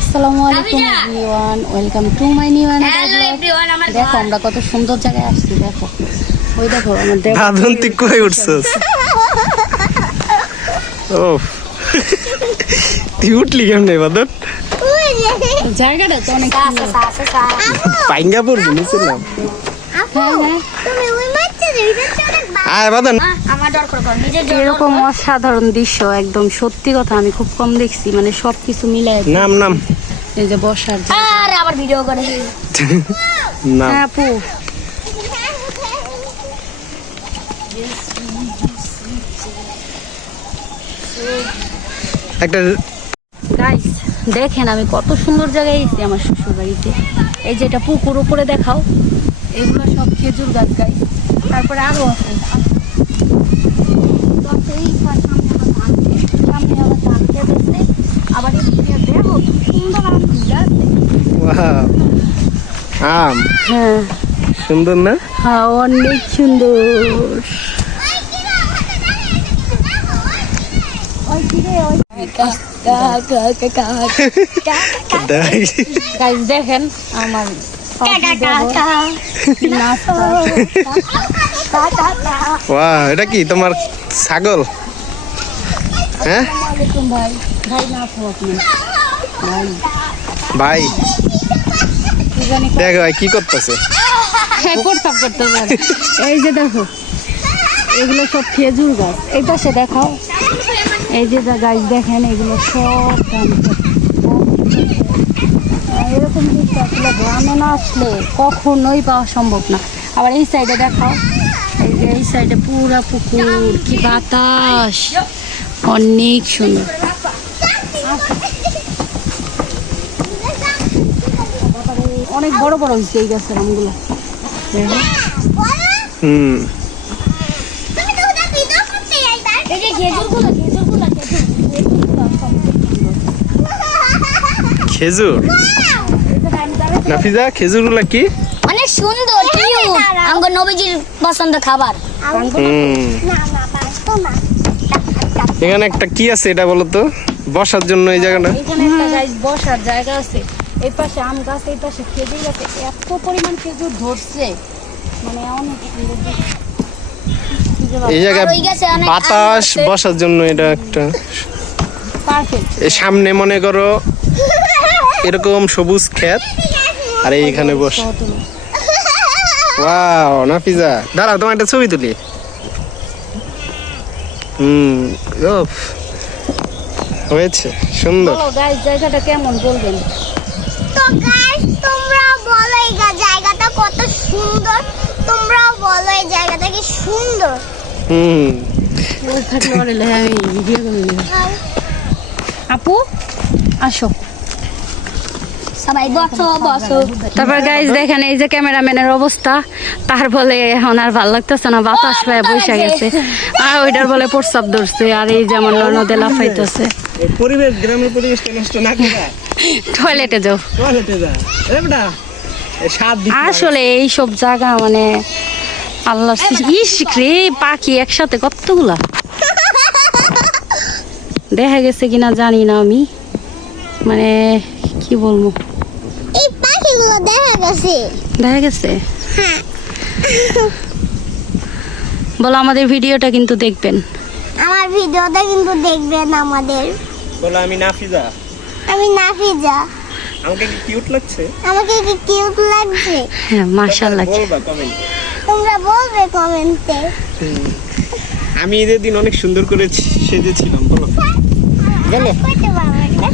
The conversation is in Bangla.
আসসালামু আলাইকুম everyone, welcome to my new another blog. দেখো আমরা কত সুন্দর জায়গায় আসছি। দেখো ওই দেখো আমাদের বাদন্তি কই উঠছস? ও তুই উঠলি কেমনে বাদন? জায়গাটা তো অনেক সুন্দর। পাইঙ্গা পড়বি নিচে না? আয় বাদন। এরকম অসাধারণ দৃশ্য, একদম সত্যি কথা আমি খুব কম দেখছি, মানে সবকিছু মিলাই। নাম নাম এই যে বসার জায়গা। আর আবার ভিডিও করে নাম হ্যাঁ আপু, একটা গাইস দেখেন আমি কত সুন্দর জায়গায় এসেছি আমার শ্বশুর বাড়িতে। এই যে এটা পুকুর উপরে দেখাও, এগুলো সব খেজুর গাছ গাইস। তারপরে আরো আছে সামনে আবার ধান খেত আছে, আবার এদিকে দেখো কি সুন্দর আম গাছ। ওয়াও আম হ্যাঁ সুন্দর না? হ্যাঁ অনেক সুন্দর। গাইস দেখেন আমার ওয়াও এটা কি তোমার ছাগল? হ্যাঁ ভাই ভাই না আপু আপনি ভাই কি জানি দেখ ভাই কি করতেছে? প্রস্তাব করতে পারে। এই যে দেখো এগুলো সব খেজুর গাছ। এই পাশে দেখাও, এই যে গাছ দেখেন এগুলো সব ধান ক্ষেত। এরকম দৃশ্য আসলে গ্রামে না আসলে কখনোই পাওয়া সম্ভব না। আবার এই সাইডে দেখাও, এই যে এই সাইডে পুরা পুকুর, কি বাতাস, অনেক সুন্দর। অনেক বড় বড় হয়েছে এই গাছের আমগুলো। হুম খেজুর নাফিজা, খেজুরগুলা কি? অনেক সুন্দর আমার নবীজির পছন্দ খাবার। এখানে একটা কি আছে এটা বলো তো, বসার জন্য এই জায়গাটা? এখানে একটা গাছ বসার জায়গা আছে, এই পাশে আম গাছ, এই পাশে খেজুর গাছ। এত পরিমাণ খেজুর ধরছে, মানে অনেক সুন্দর দৃশ্য। এই জায়গায় আর ওই গাছে অনেক আম বাতাস আছে। বসার জন্য এটা একটা পারফেক্ট। এই সামনে মনে করো এরকম সবুজ ক্ষেত, আর এইখানে বস। ওয়াও নাফিজা দাঁড়াও তোমার একটা ছবি তুলি। উফ, হয়েছে সুন্দর। বলো গাইস জায়গাটা কেমন বলবেন? তো গাইস তোমরা বলো এই জায়গাটা কত সুন্দর, তোমরাও বলো এই জায়গাটা কি সুন্দর। থাকলে বলে আমি ভিডিও করে নিব। আপু আসো। সবাই বসো বসো। তারপর গাইস দেখেন এই যে ক্যামেরাম্যানের অবস্থা, তার বলে এখন আর ভালো লাগতেছে না, বাতাস পায় বসে গেছে, আর ওইটার বলে প্রস্রাব ধরছে, আর এই যেমন নদে লাফাইতেছে। পরিবেশ গ্রামের পরিবেশটা নষ্ট না করে টয়লেটে যাও। টয়লেটে যা এ বেটা, এই সাত দিন আসলে এই সব জায়গা মানে আল্লাহ ইস রে, পাখি একসাথে কতগুলা দেখা গেছে কিনা জানি না আমি, মানে কি বলবো, এই পাখিগুলো দেখা গেছে। দেখা গেছে। বলো আমাদের ভিডিওটা কিন্তু দেখবেন। আমার ভিডিওটা কিন্তু দেখবেন আমাদের। বলো আমি নাফিজা, আমি নাফিজা, আমাকে কি কিউট লাগছে? আমাকে কি কিউট লাগছে? হ্যাঁ মাশাআল্লাহ। বলবা কমেন্ট। তোমরা বলবে কমেন্টে। আমি ঈদের দিন অনেক সুন্দর করে সেজেছিলাম, বলো বলো। কইতে পারবে না।